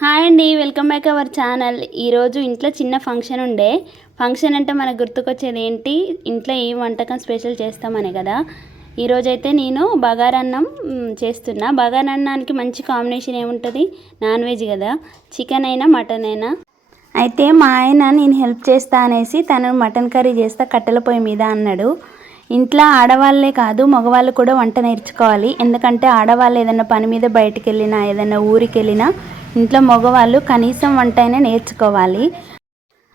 Hi అండి welcome back our channel. ఈరోజు ఇంట్లో చిన్న ఫంక్షన్ ఉండే. ఫంక్షన్ అంటే మనకు గుర్తుకొచ్చేది ఏంటి? ఇంట్లో ఏ వంటకం స్పెషల్ చేస్తామనే కదా. ఈరోజైతే నేను బగారన్నం చేస్తున్నా. బగారన్నానికి మంచి కాంబినేషన్ ఏముంటుంది? నాన్ వెజ్ కదా. చికెన్ అయినా మటన్ అయినా. అయితే మా ఆయన నేను హెల్ప్ చేస్తా అనేసి తను మటన్ కర్రీ చేస్తా కట్టెల పొయ్యి మీద అన్నాడు. ఇంట్లో ఆడవాళ్ళే కాదు మగవాళ్ళు కూడా వంట నేర్చుకోవాలి. ఎందుకంటే ఆడవాళ్ళు ఏదైనా పని మీద బయటికి వెళ్ళినా ఏదైనా ఊరికి వెళ్ళినా ఇంట్లో మగవాళ్ళు కనీసం వంట అయినా నేర్చుకోవాలి.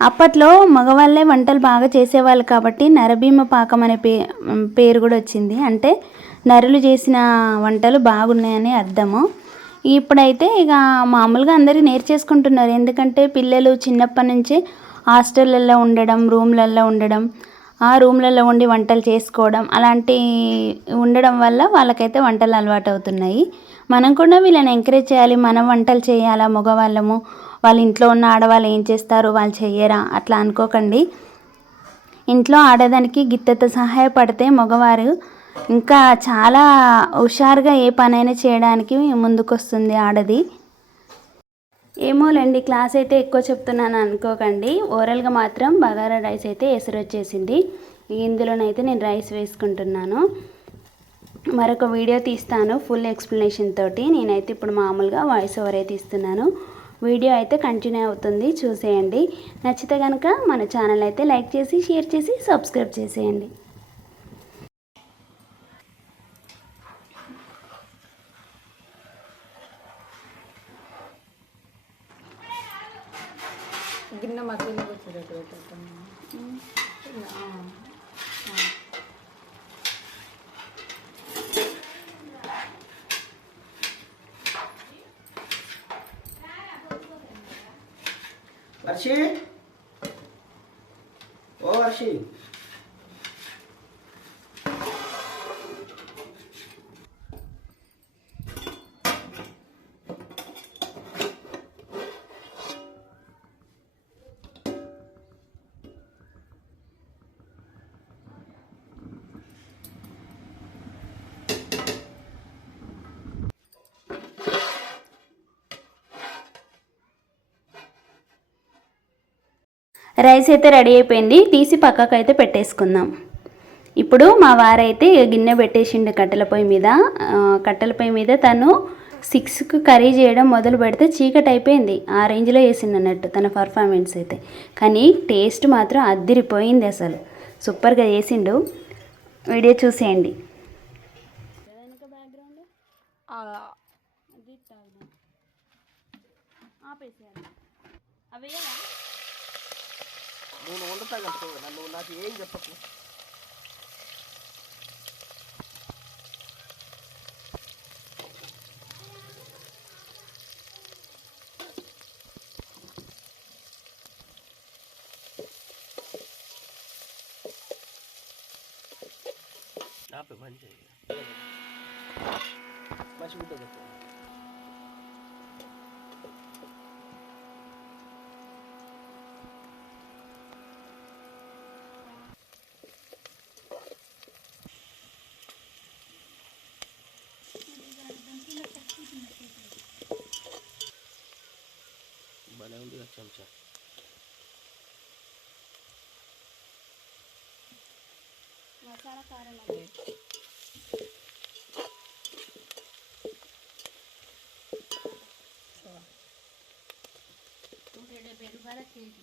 అప్పట్లో మగవాళ్ళే వంటలు బాగా చేసేవాళ్ళు కాబట్టి నరభీమ పాకం అనే పే పేరు కూడా వచ్చింది. అంటే నరులు చేసిన వంటలు బాగున్నాయని అర్థము. ఇప్పుడైతే ఇక మామూలుగా అందరూ నేర్చేసుకుంటున్నారు. ఎందుకంటే పిల్లలు చిన్నప్పటి నుంచే హాస్టళ్ళల్లో ఉండడం రూమ్లల్లో ఉండడం ఆ రూమ్లలో ఉండి వంటలు చేసుకోవడం అలాంటి ఉండడం వల్ల వాళ్ళకైతే వంటలు అలవాటు అవుతున్నాయి. మనం కూడా వీళ్ళని ఎంకరేజ్ చేయాలి మనం వంటలు చేయాలా మగవాళ్ళము? వాళ్ళ ఇంట్లో ఉన్న ఆడవాళ్ళు ఏం చేస్తారు? వాళ్ళు చెయ్యరా? అట్లా అనుకోకండి. ఇంట్లో ఆడదానికి గిత్తత సహాయపడితే మగవారు ఇంకా చాలా హుషారుగా ఏ పనైనా చేయడానికి ముందుకొస్తుంది ఆడది. ఏమోలేండి క్లాస్ అయితే ఎక్కువ చెప్తున్నాను అనుకోకండి. ఓరల్గా మాత్రం బగారా రైస్ అయితే ఎసురు వచ్చేసింది ఇందులోనైతే నేను రైస్ వేసుకుంటున్నాను. మరొక వీడియో తీస్తాను ఫుల్ ఎక్స్ప్లెనేషన్ తోటి. నేనైతే ఇప్పుడు మామూలుగా వాయిస్ ఓవర్ అయితే ఇస్తున్నాను వీడియో అయితే కంటిన్యూ అవుతుంది చూసేయండి. నచ్చితే కనుక మన ఛానల్ అయితే లైక్ చేసి షేర్ చేసి సబ్స్క్రైబ్ చేసేయండి. గిన్నె Archie? Ô, Archie. రైస్ అయితే రెడీ అయిపోయింది. తీసి పక్కకు అయితే పెట్టేసుకుందాం. ఇప్పుడు మా వారైతే ఇక గిన్నె పెట్టేసిండు కట్టెల పొయ్యి మీద. కట్టెల పొయ్యి మీద తను సిక్స్కి కర్రీ చేయడం మొదలు పెడితే చీకటి అయిపోయింది. ఆ రేంజ్లో వేసింది అన్నట్టు తన పర్ఫార్మెన్స్ అయితే. కానీ టేస్ట్ మాత్రం అద్దిరిపోయింది అసలు. సూపర్గా చేసిండు. వీడియో చూసేయండి. నేను వండుతా కదా నన్ను నాకు ఏం చెప్పకు चमचा। मसाला कारण हो గెడ్డ పెరుగు బాగా కేజీ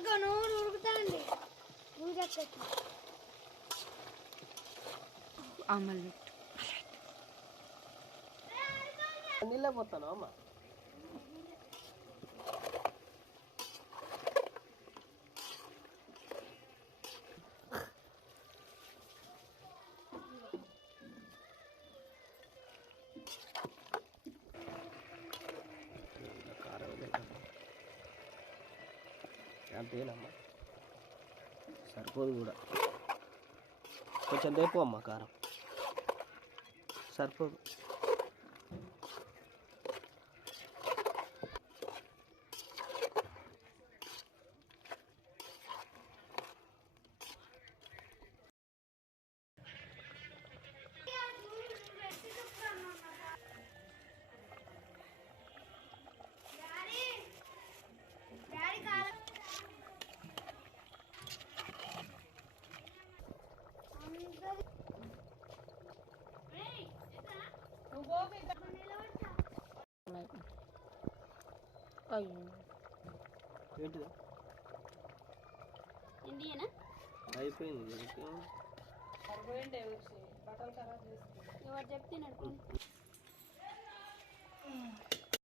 అగ్గ పూజ అమలు నీళ్ళ పోతాను అమ్మ. ఇలా కారం వేద్దాం. అంతేనమ్మా సరిపోదు కూడా. కొంచెం తేపు అమ్మ కారం. సరిపోదు. అయ్యో. ఏంటిది? ఇండియనా? అయిపోయింది? ఎవరు చెప్తే నడుపుకోండి